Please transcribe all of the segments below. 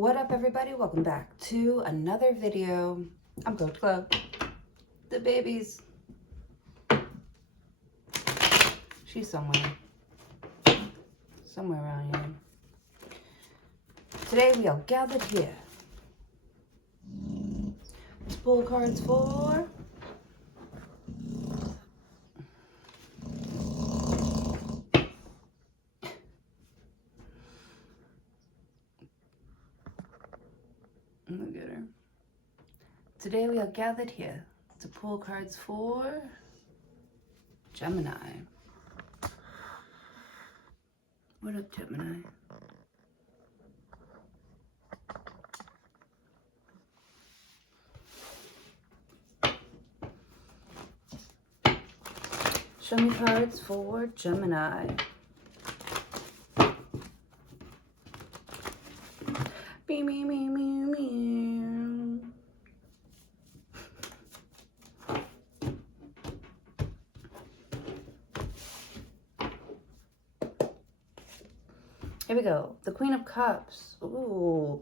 What up, everybody? Welcome back to another video. I'm Coach Chloe. The baby's, she's somewhere around here. Today we are gathered here to pull cards for look at her. Today we are gathered here to pull cards for Gemini. What up, Gemini? Show me cards for Gemini. Me, me, me, me, me. Here we go. The Queen of Cups. Ooh.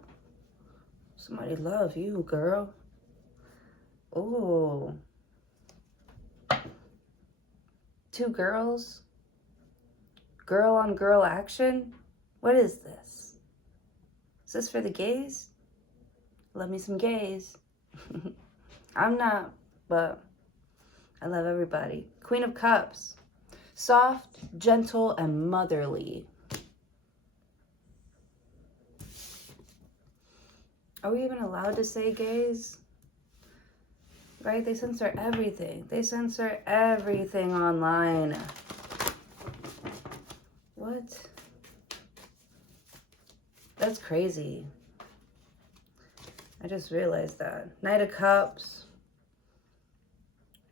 Somebody love you, girl. Ooh. Two girls. Girl on girl action. What is this? Is this for the gays? Love me some gays. I'm not, but I love everybody. Queen of Cups. Soft, gentle, and motherly. Are we even allowed to say gays? Right? They censor everything. They censor everything online. What? That's crazy. I just realized that. Knight of Cups.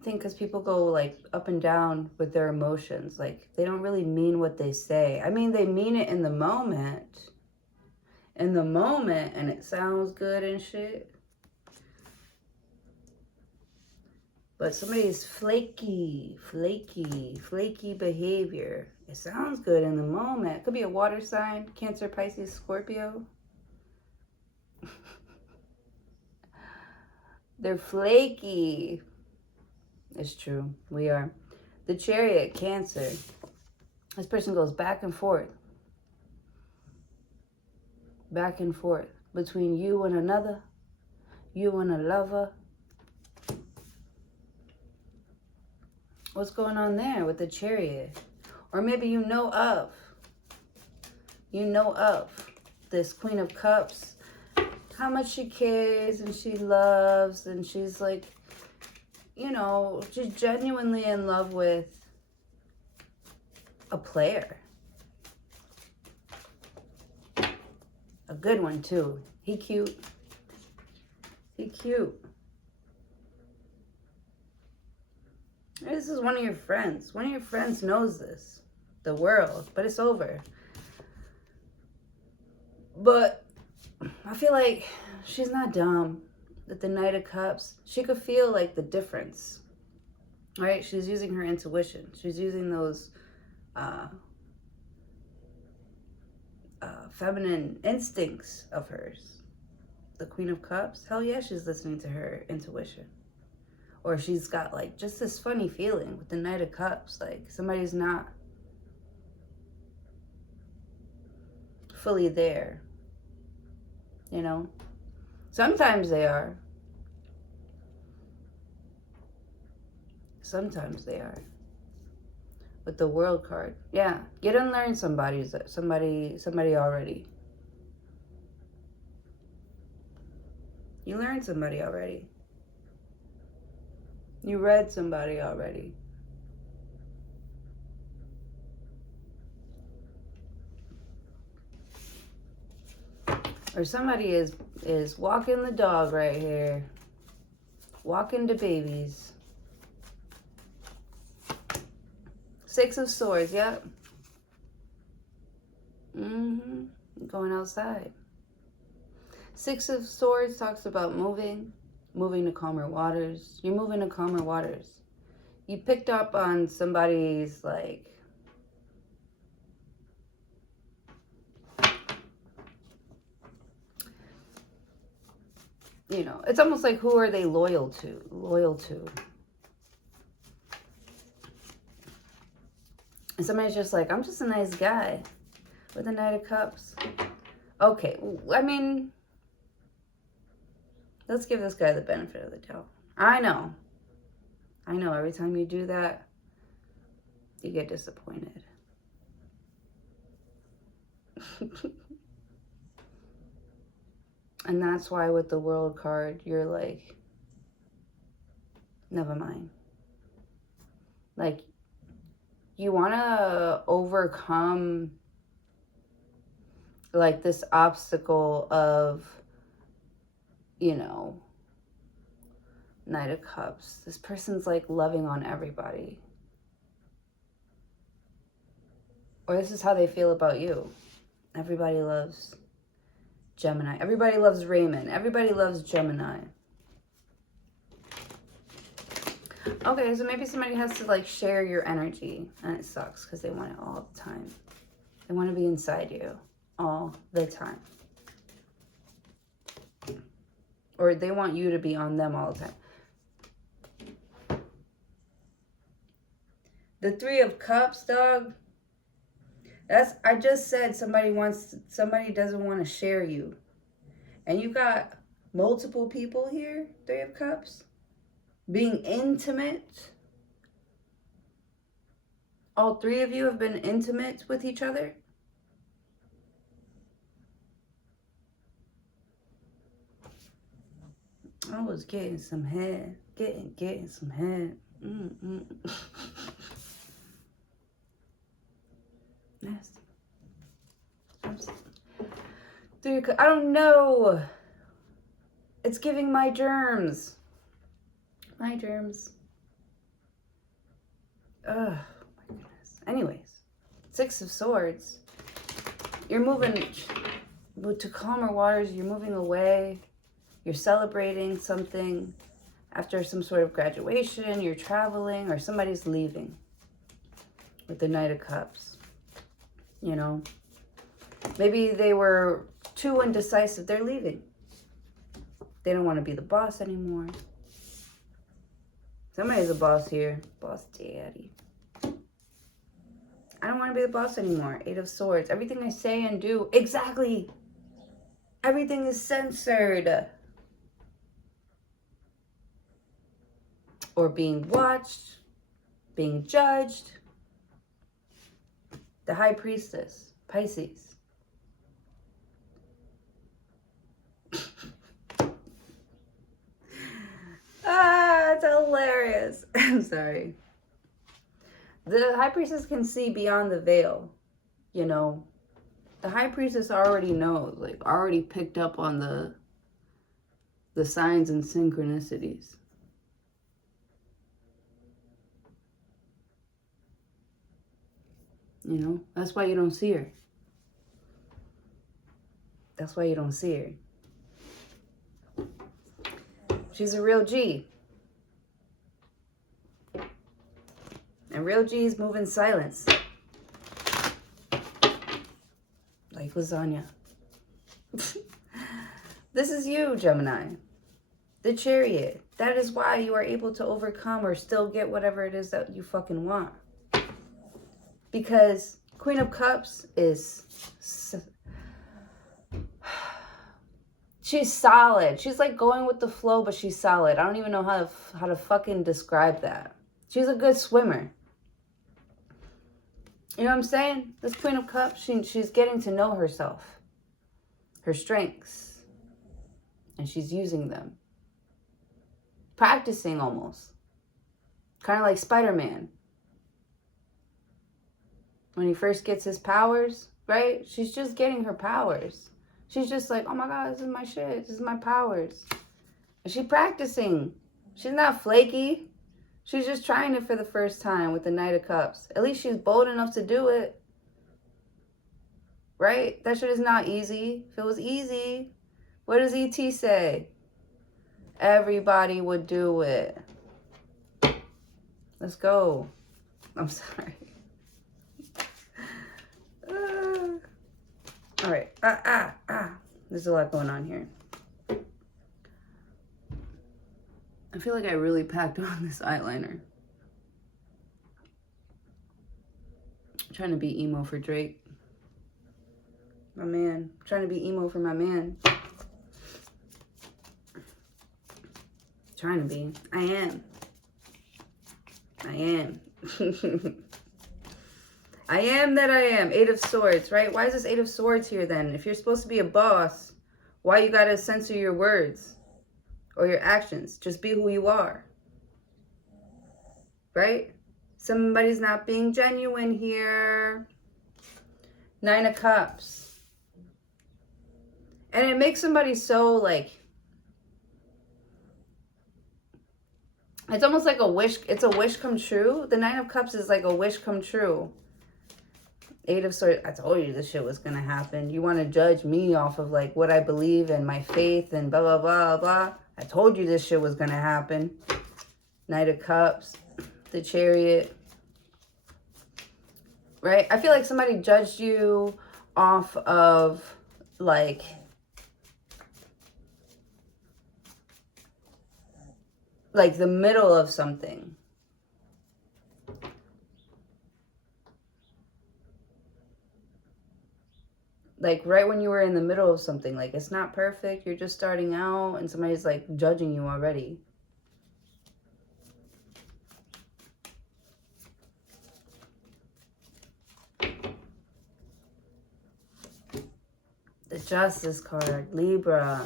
I think because people go like up and down with their emotions. Like they don't really mean what they say. I mean, they mean it in the moment. In the moment, and it sounds good and shit. But somebody's flaky behavior. It sounds good in the moment. It could be a water sign, Cancer, Pisces, Scorpio. They're flaky. It's true. We are. The Chariot, Cancer. This person goes back and forth. Back and forth. Between you and another. You and a lover. What's going on there with the Chariot? Or maybe you know of this Queen of Cups, how much she cares and she loves, and she's like, you know, she's genuinely in love with a player. A good one too. He cute. He cute. This is one of your friends. One of your friends knows this. The world. But it's over. But I feel like she's not dumb. That the Knight of Cups, she could feel like the difference. Right? She's using her intuition. She's using those feminine instincts of hers. The Queen of Cups, hell yeah, she's listening to her intuition. Or she's got like just this funny feeling with the Knight of Cups. Like somebody's not fully there. You know? Sometimes they are. Sometimes they are. With the World card. Yeah. You didn't learn somebody already. You learned somebody already. You read somebody already. Or somebody is walking the dog right here. Walking the babies. Six of Swords, yep. Going outside. Six of Swords talks about moving to calmer waters. You're moving to calmer waters. You picked up on somebody's like You know, it's almost like, who are they loyal to? And somebody's just like, I'm just a nice guy with a Knight of Cups. Okay, I mean, let's give this guy the benefit of the doubt. I know, every time you do that, you get disappointed. And that's why with the World card, you're like, never mind. Like, you want to overcome, like, this obstacle of, you know, Knight of Cups. This person's, like, loving on everybody. Or this is how they feel about you. Everybody loves Gemini. Everybody loves Raymond. Everybody loves Gemini. Okay, so maybe somebody has to, like, share your energy. And it sucks because they want it all the time. They want to be inside you all the time. Or they want you to be on them all the time. The Three of Cups, dog. I just said somebody doesn't want to share you. And you got multiple people here, Three of Cups. Being intimate. All three of you have been intimate with each other. I was getting some head. Getting some head. Nasty. I don't know. It's giving my germs. My germs. Oh my goodness. Anyways, Six of Swords. You're moving to calmer waters. You're moving away. You're celebrating something after some sort of graduation. You're traveling, or somebody's leaving with the Knight of Cups. You know, maybe they were too indecisive. They're leaving. They don't want to be the boss anymore. Somebody's a boss here. Boss daddy. I don't want to be the boss anymore. Eight of Swords. Everything I say and do. Exactly. Everything is censored. Or being watched. Being judged. The High Priestess. Pisces. It's hilarious. I'm sorry. The High Priestess can see beyond the veil, you know. The High Priestess already knows, like, already picked up on the signs and synchronicities. You know, that's why you don't see her. That's why you don't see her. She's a real G. And real G's move in silence. Like lasagna. This is you, Gemini. The Chariot. That is why you are able to overcome or still get whatever it is that you fucking want. Because Queen of Cups is... She's solid. She's like going with the flow, but she's solid. I don't even know how to fucking describe that. She's a good swimmer. You know what I'm saying? This Queen of Cups, she's getting to know herself. Her strengths. And she's using them. Practicing almost. Kind of like Spider-Man. When he first gets his powers, right? She's just getting her powers. She's just like, oh my God, this is my shit. This is my powers. And she's practicing. She's not flaky. She's just trying it for the first time with the Knight of Cups. At least she's bold enough to do it. Right? That shit is not easy. If it was easy, what does E.T. say? Everybody would do it. Let's go. I'm sorry. All right. There's a lot going on here. I feel like I really packed on this eyeliner. I'm trying to be emo for Drake. My man. I'm trying to be emo for my man. Trying to be. I am. I am. I am that I am. 8 of Swords, right? Why is this 8 of Swords here then? If you're supposed to be a boss, why you gotta censor your words or your actions? Just be who you are. Right? Somebody's not being genuine here. 9 of Cups. And it makes somebody so like, it's almost like a wish. It's a wish come true. The 9 of Cups is like a wish come true. 8 of Swords. I told you this shit was going to happen. You want to judge me off of like what I believe and my faith and blah, blah, blah, blah. I told you this shit was going to happen. Knight of Cups. The Chariot. Right? I feel like somebody judged you off of like the middle of something. Like right when you were in the middle of something, like it's not perfect, you're just starting out and somebody's like judging you already. The Justice card, Libra.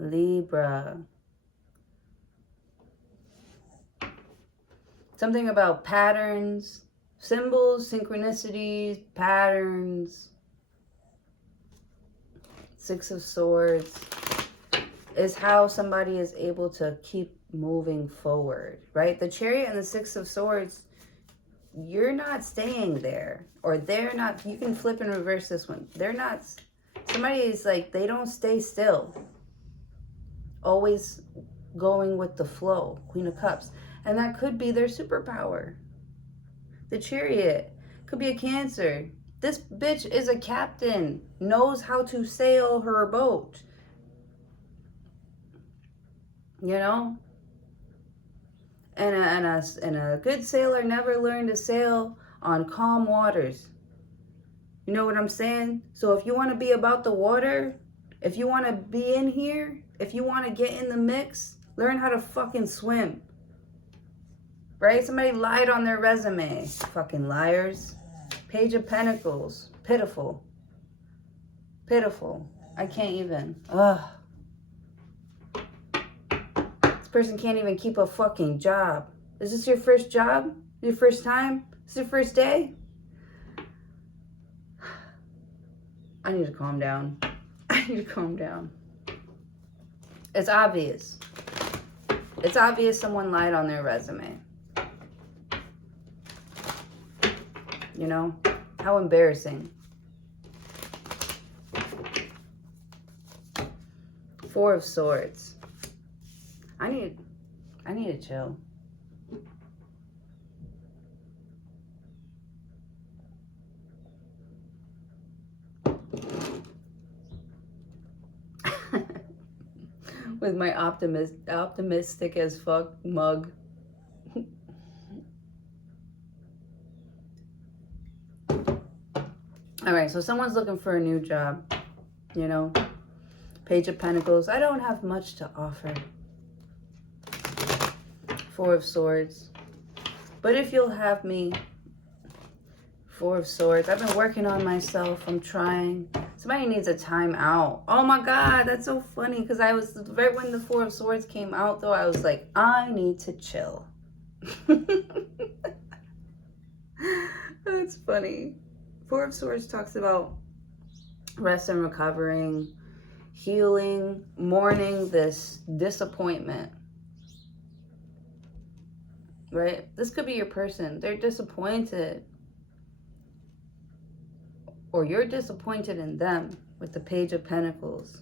Libra. Something about patterns, symbols, synchronicities, patterns. 6 of Swords is how somebody is able to keep moving forward, right? The Chariot and the 6 of Swords, you're not staying there, or they're not. You can flip and reverse this one. They're not. Somebody is like, they don't stay still. Always going with the flow. Queen of Cups. And that could be their superpower. The Chariot could be a Cancer. This bitch is a captain. Knows how to sail her boat. You know? And a good sailor never learned to sail on calm waters. You know what I'm saying? So if you want to be about the water, if you want to be in here, if you want to get in the mix, learn how to fucking swim. Right? Somebody lied on their resume. Fucking liars. Page of Pentacles. Pitiful. Pitiful. I can't even. Ugh. This person can't even keep a fucking job. Is this your first job? Your first time? Is this your first day? I need to calm down. I need to calm down. It's obvious. It's obvious someone lied on their resume. You know? How embarrassing. 4 of Swords. I need to chill. With my optimistic as fuck mug. All right, so someone's looking for a new job, you know. Page of Pentacles. I don't have much to offer. 4 of Swords. But if you'll have me, 4 of Swords. I've been working on myself. I'm trying. Somebody needs a time out. Oh my God, that's so funny. Because I was, right when the 4 of Swords came out though, I was like, I need to chill. That's funny. 4 of Swords talks about rest and recovering, healing, mourning this disappointment. Right? This could be your person. They're disappointed. Or you're disappointed in them with the Page of Pentacles.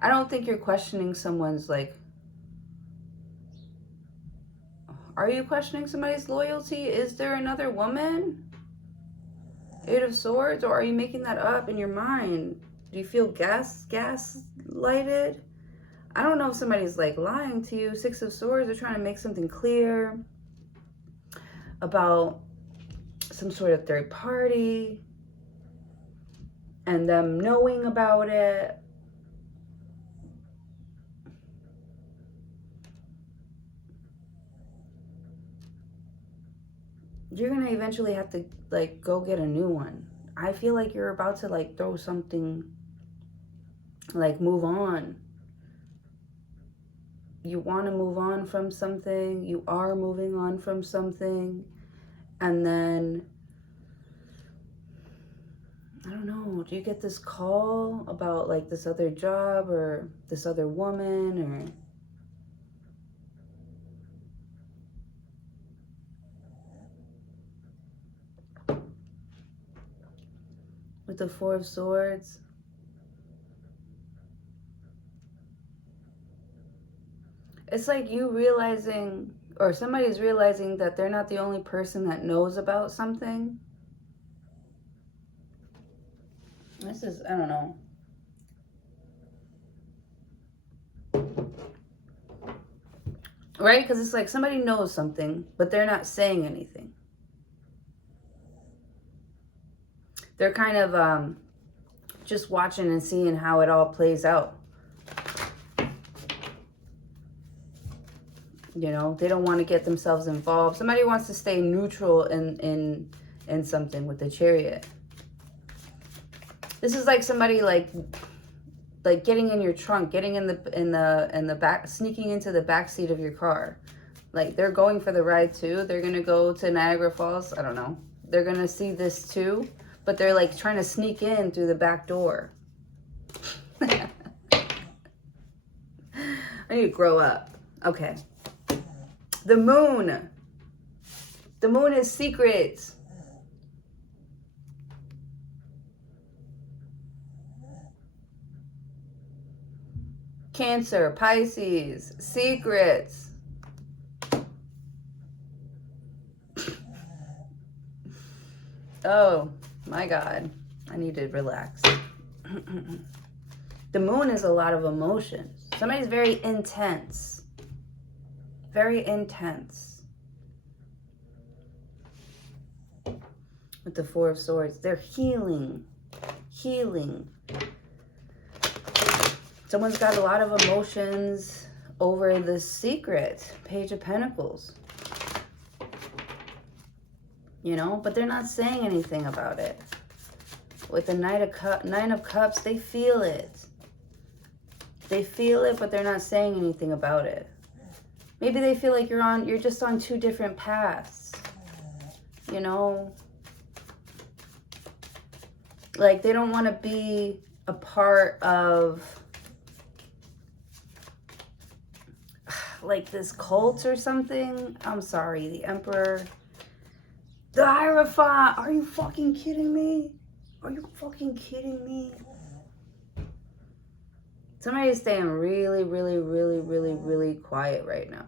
I don't think you're questioning someone's like... Are you questioning somebody's loyalty? Is there another woman? 8 of Swords? Or are you making that up in your mind? Do you feel gaslighted? I don't know if somebody's like lying to you. Six of Swords, they're trying to make something clear about some sort of third party and them knowing about it. You're gonna eventually have to like go get a new one. I feel like you're about to like throw something, like move on. You want to move on from something. You are moving on from something. And then, I don't know, do you get this call about like this other job or this other woman or with the Four of Swords? It's like you realizing, or somebody's realizing that they're not the only person that knows about something. This is, I don't know. Right? Because it's like somebody knows something, but they're not saying anything. They're kind of just watching and seeing how it all plays out. You know, they don't want to get themselves involved. Somebody wants to stay neutral in something with the Chariot. This is like somebody like getting in your trunk, getting in the back, sneaking into the back seat of your car. Like they're going for the ride too. They're gonna go to Niagara Falls. I don't know. They're gonna see this too, but they're like trying to sneak in through the back door. I need to grow up. Okay. The moon. The moon is secrets. Cancer, Pisces, secrets. Oh my God. I need to relax. The moon is a lot of emotions. Somebody's very intense. Very intense. With the Four of Swords. They're healing. Healing. Someone's got a lot of emotions over the secret. Page of Pentacles. You know, but they're not saying anything about it. With the Nine of Cups, they feel it. They feel it, but they're not saying anything about it. Maybe they feel like you're just on two different paths. You know? Like they don't want to be a part of like this cult or something. I'm sorry, the Emperor. The Hierophant. Are you fucking kidding me? Are you fucking kidding me? Somebody's staying really, really, really, really, really quiet right now.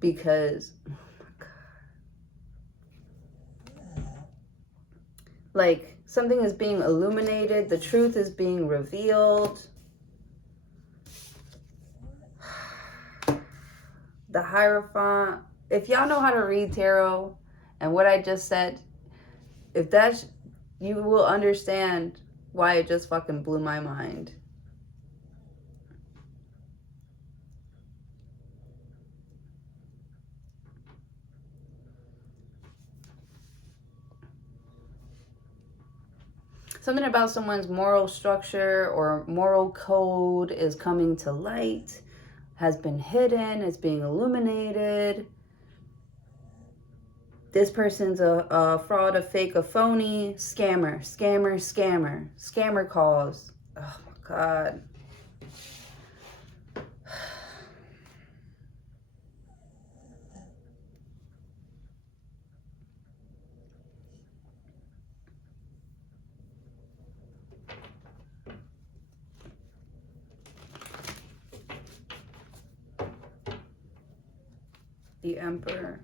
Because, oh my God. Like, something is being illuminated. The truth is being revealed. The Hierophant. If y'all know how to read tarot and what I just said, if that's, you will understand why it just fucking blew my mind. Something about someone's moral structure or moral code is coming to light, has been hidden, is being illuminated. This person's a fraud, a fake, a phony, scammer, scammer, scammer, scammer calls. Oh my God. The Emperor.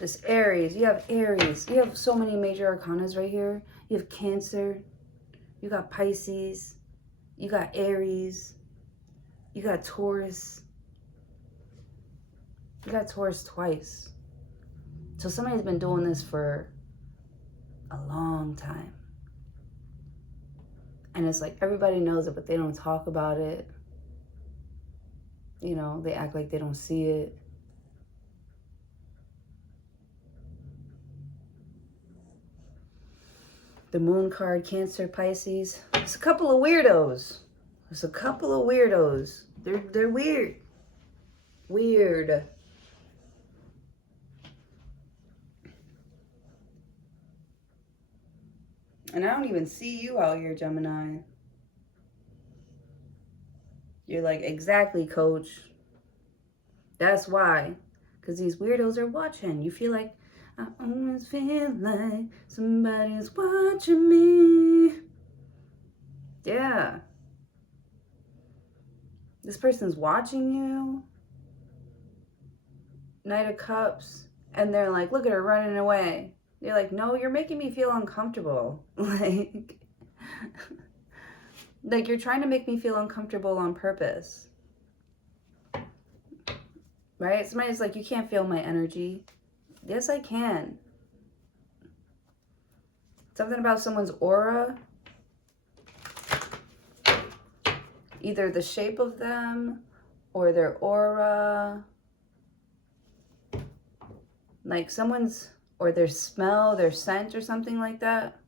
This Aries. You have Aries. You have so many major arcanas right here. You have Cancer. You got Pisces. You got Aries. You got Taurus. You got Taurus twice. So somebody's been doing this for a long time. And it's like everybody knows it, but they don't talk about it. You know, they act like they don't see it. The Moon card, Cancer, Pisces. It's a couple of weirdos. There's a couple of weirdos. They're weird. Weird. And I don't even see you out here, Gemini. You're like, exactly, coach. That's why. Because these weirdos are watching. You feel like, I always feel like somebody's watching me. Yeah. This person's watching you. Knight of Cups. And they're like, look at her running away. You're like, no, you're making me feel uncomfortable. Like you're trying to make me feel uncomfortable on purpose. Right? Somebody's like, you can't feel my energy. Yes, I can. Something about someone's aura. Either the shape of them or their aura. Like someone's, or their smell, their scent or something like that.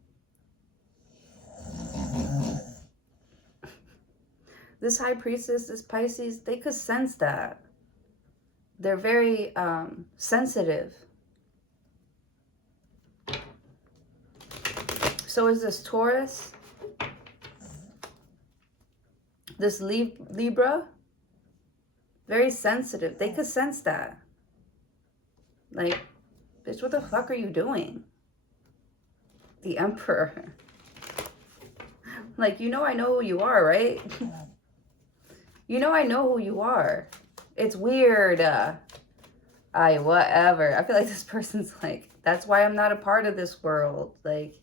This High Priestess, this Pisces, they could sense that. They're very sensitive. So is this Taurus. This Libra. Very sensitive. They could sense that. Like, bitch, what the fuck are you doing? The Emperor. Like, you know I know who you are, right? You know I know who you are. It's weird. Whatever. I feel like this person's like, that's why I'm not a part of this world. Like,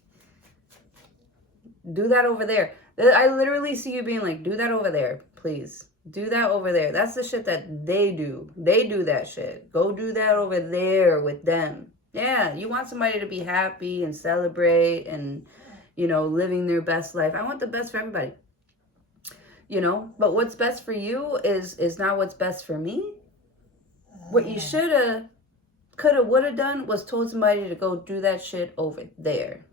do that over there. I literally see you being like, do that over there, please. Do that over there. That's the shit that they do. They do that shit. Go do that over there with them. Yeah, you want somebody to be happy and celebrate and, you know, living their best life. I want the best for everybody. You know, but what's best for you is not what's best for me. What you shoulda, coulda, woulda done was told somebody to go do that shit over there.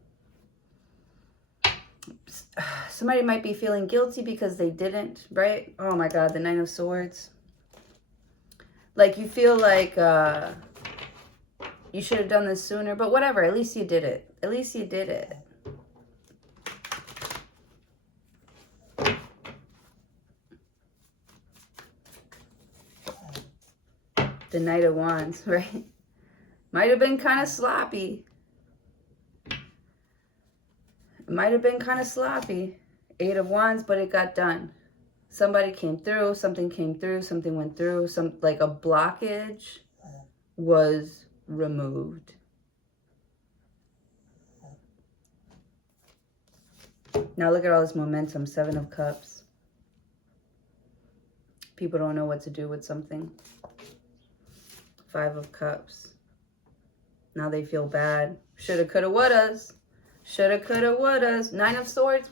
Somebody might be feeling guilty because they didn't, right? Oh my God, the Nine of Swords. Like you feel like you should have done this sooner, but whatever, at least you did it. At least you did it. The Knight of Wands, right? Might have been kind of sloppy. Might have been kind of sloppy. Eight of Wands, but it got done. Somebody came through, something came through, something went through, like a blockage was removed. Now look at all this momentum. Seven of Cups. People don't know what to do with something. Five of Cups. Now they feel bad. Shoulda, coulda, wouldas. Shoulda, coulda, wouldas. Nine of Swords.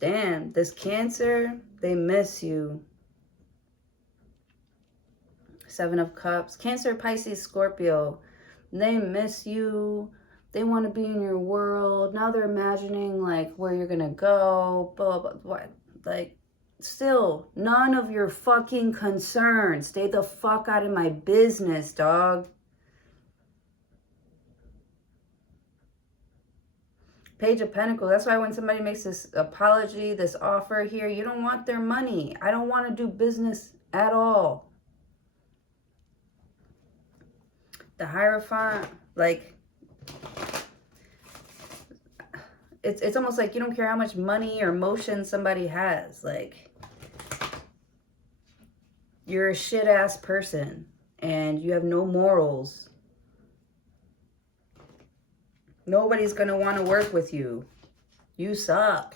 Damn, this Cancer, they miss you. Seven of Cups. Cancer, Pisces, Scorpio. They miss you. They want to be in your world. Now they're imagining like where you're going to go. Blah, blah, blah. Like, still, none of your fucking concern. Stay the fuck out of my business, dog. Page of Pentacles. That's why when somebody makes this apology, this offer here, you don't want their money. I don't want to do business at all. The Hierophant, like, it's almost like you don't care how much money or motion somebody has. Like, you're a shit ass person and you have no morals. Nobody's gonna want to work with you. You suck.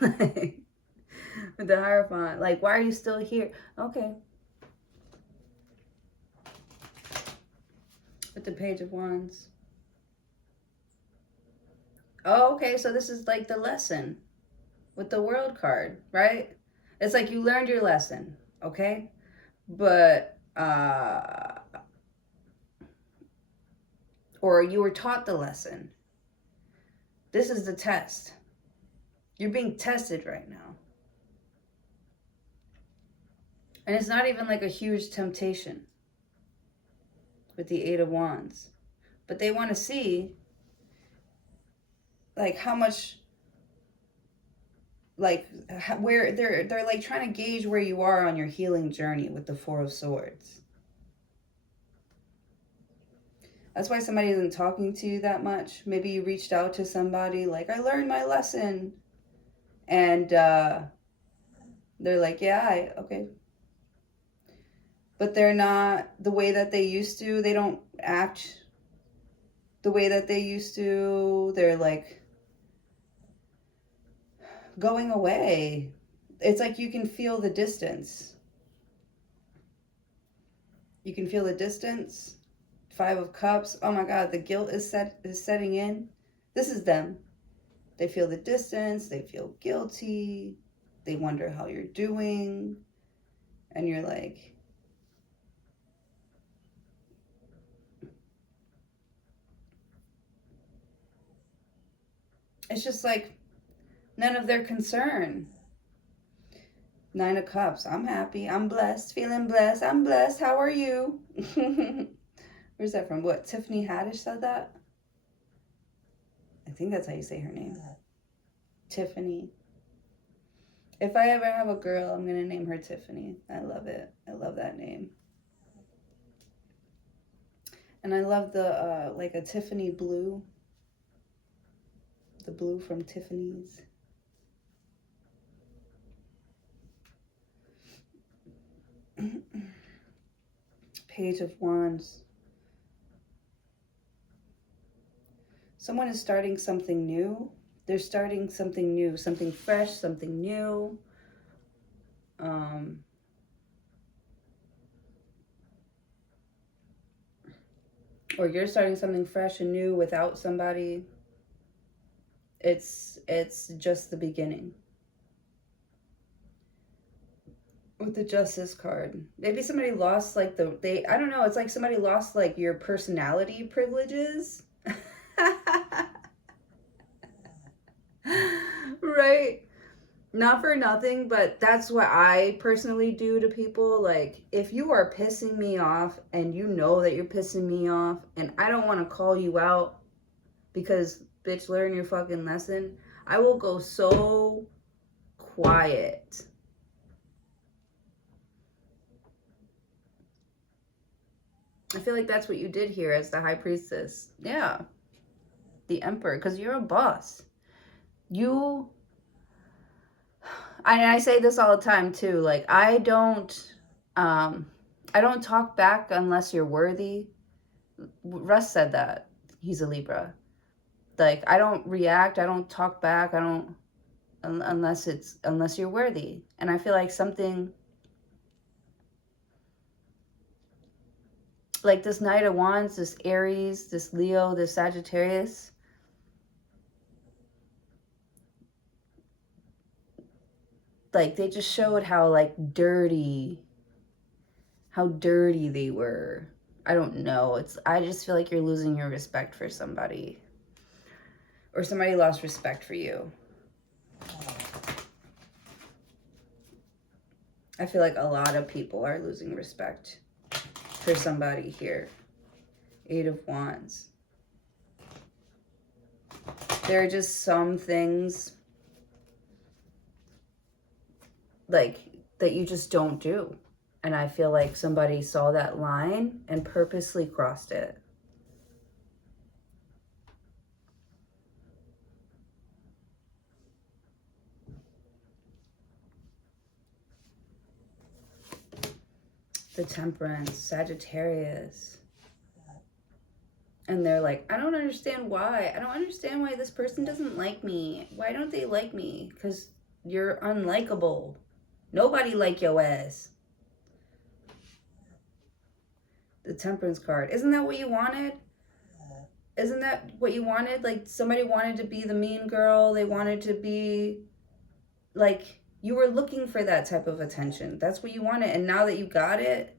With the Hierophant. Like, why are you still here? Okay. With the Page of Wands. Oh, okay. So this is like the lesson with the World card, right? It's like you learned your lesson, okay? But, or you were taught the lesson. This is the test. You're being tested right now. And it's not even like a huge temptation with the Eight of Wands. But they want to see like how much, like where they're like trying to gauge where you are on your healing journey with the Four of Swords. That's why somebody isn't talking to you that much. Maybe you reached out to somebody like, I learned my lesson. And they're like, yeah, okay. But they're not the way that they used to. They don't act the way that they used to. They're like going away. It's like you can feel the distance. You can feel the distance. Five of Cups. Oh my God, the guilt is setting in. This is them. They feel the distance. They feel guilty. They wonder how you're doing. And you're like, it's just like none of their concern. Nine of Cups. I'm happy. I'm blessed. Feeling blessed. I'm blessed. How are you? Where's that from? What? Tiffany Haddish said that? I think that's how you say her name. Tiffany. If I ever have a girl, I'm going to name her Tiffany. I love it. I love that name. And I love the, like a Tiffany blue. The blue from Tiffany's. Page of Wands. Someone is starting something new. They're starting something new, something fresh, something new. Or you're starting something fresh and new without somebody. It's just the beginning. With the Justice card. Maybe somebody lost like I don't know, it's like somebody lost like your personality privileges. Right? Not for nothing, but that's what I personally do to people. Like, if you are pissing me off and you know that you're pissing me off and I don't want to call you out because, bitch, learn your fucking lesson, I will go so quiet. I feel like that's what you did here as the High Priestess. Yeah. The Emperor, because you're a boss. I say this all the time too, like I don't talk back unless you're worthy. Russ said that. He's a Libra. Like I don't react, I don't talk back, I don't unless you're worthy. And I feel like something like this Knight of Wands, this Aries, this Leo, this Sagittarius, like they just showed how like dirty they were. I don't know. I just feel like you're losing your respect for somebody. Or somebody lost respect for you. I feel like a lot of people are losing respect for somebody here. Eight of Wands. There are just some things like that you just don't do. And I feel like somebody saw that line and purposely crossed it. The Temperance, Sagittarius. And they're like, I don't understand why. I don't understand why this person doesn't like me. Why don't they like me? Because you're unlikable. Nobody like your ass. The Temperance card. Isn't that what you wanted? Isn't that what you wanted? Like, somebody wanted to be the mean girl. They wanted to be, like, you were looking for that type of attention. That's what you wanted. And now that you got it,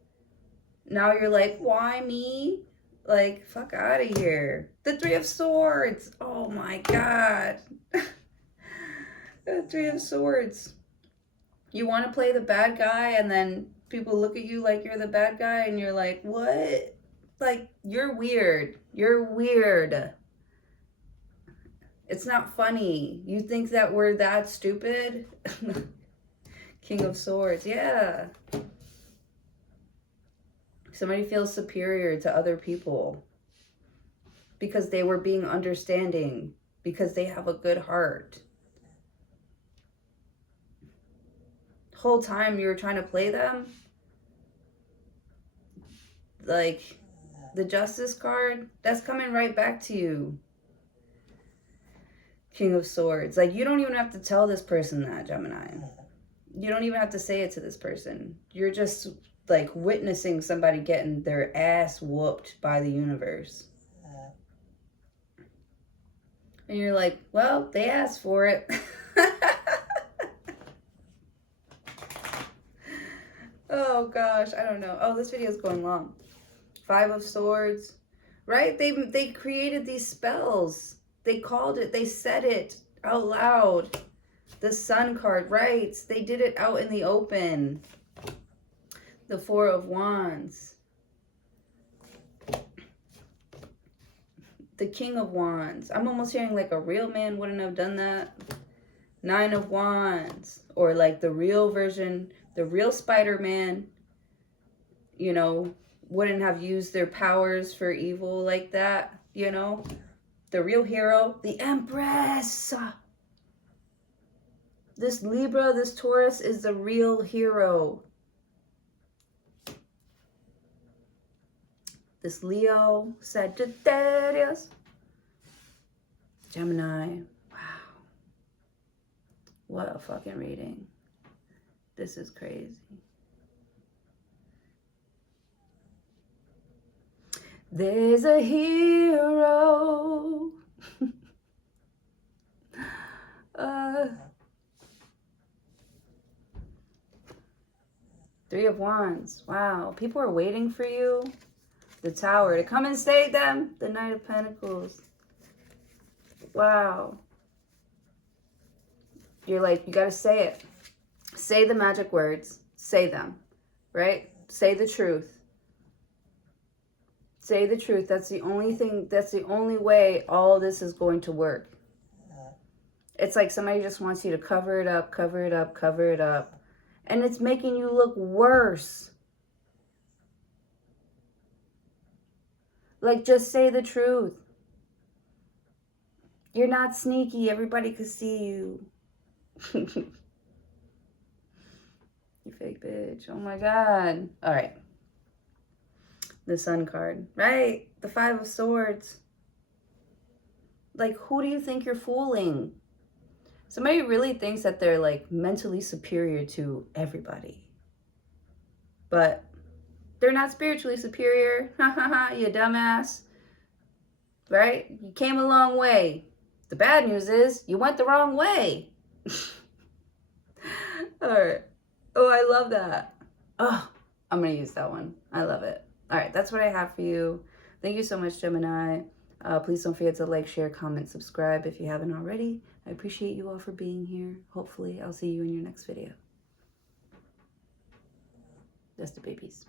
now you're like, why me? Like, fuck out of here. The Three of Swords. Oh my God. The Three of Swords. You want to play the bad guy and then people look at you like you're the bad guy and you're like, what? Like, you're weird. You're weird. It's not funny. You think that we're that stupid? King of Swords. Yeah. Somebody feels superior to other people because they were being understanding, because they have a good heart. Whole time you were trying to play them, like the Justice card, that's coming right back to you. King of Swords. Like, you don't even have to tell this person that, Gemini. You don't even have to say it to this person. You're just like witnessing somebody getting their ass whooped by the universe. And you're like, well, they asked for it. Oh gosh, I don't know. Oh, this video is going long. Five of Swords, right? They created these spells. They called it, they said it out loud. The Sun card, right? They did it out in the open. The Four of Wands. The King of Wands. I'm almost hearing like a real man wouldn't have done that. Nine of Wands. Or like the real version, the real Spider-Man, you know, wouldn't have used their powers for evil like that, you know. The real hero, the Empress. This Libra, this Taurus is the real hero. This Leo, Sagittarius, Gemini. Wow. What a fucking reading. This is crazy. There's a hero. Three of Wands. Wow. People are waiting for you. The Tower. To come and save them. The Knight of Pentacles. Wow. You're like, you got to say it. Say the magic words. Say them. Right? Say the truth. Say the truth. That's the only thing. That's the only way all this is going to work. It's like somebody just wants you to cover it up, cover it up, cover it up. And it's making you look worse. Like, just say the truth. You're not sneaky. Everybody could see you. You fake bitch. Oh my God. All right. The Sun card. Right? The Five of Swords. Like, who do you think you're fooling? Somebody really thinks that they're like mentally superior to everybody. But they're not spiritually superior. Ha ha ha, you dumbass. Right? You came a long way. The bad news is you went the wrong way. All right. Oh, I love that. Oh, I'm going to use that one. I love it. All right. That's what I have for you. Thank you so much, Gemini. Please don't forget to like, share, comment, subscribe if you haven't already. I appreciate you all for being here. Hopefully, I'll see you in your next video. That's the babies.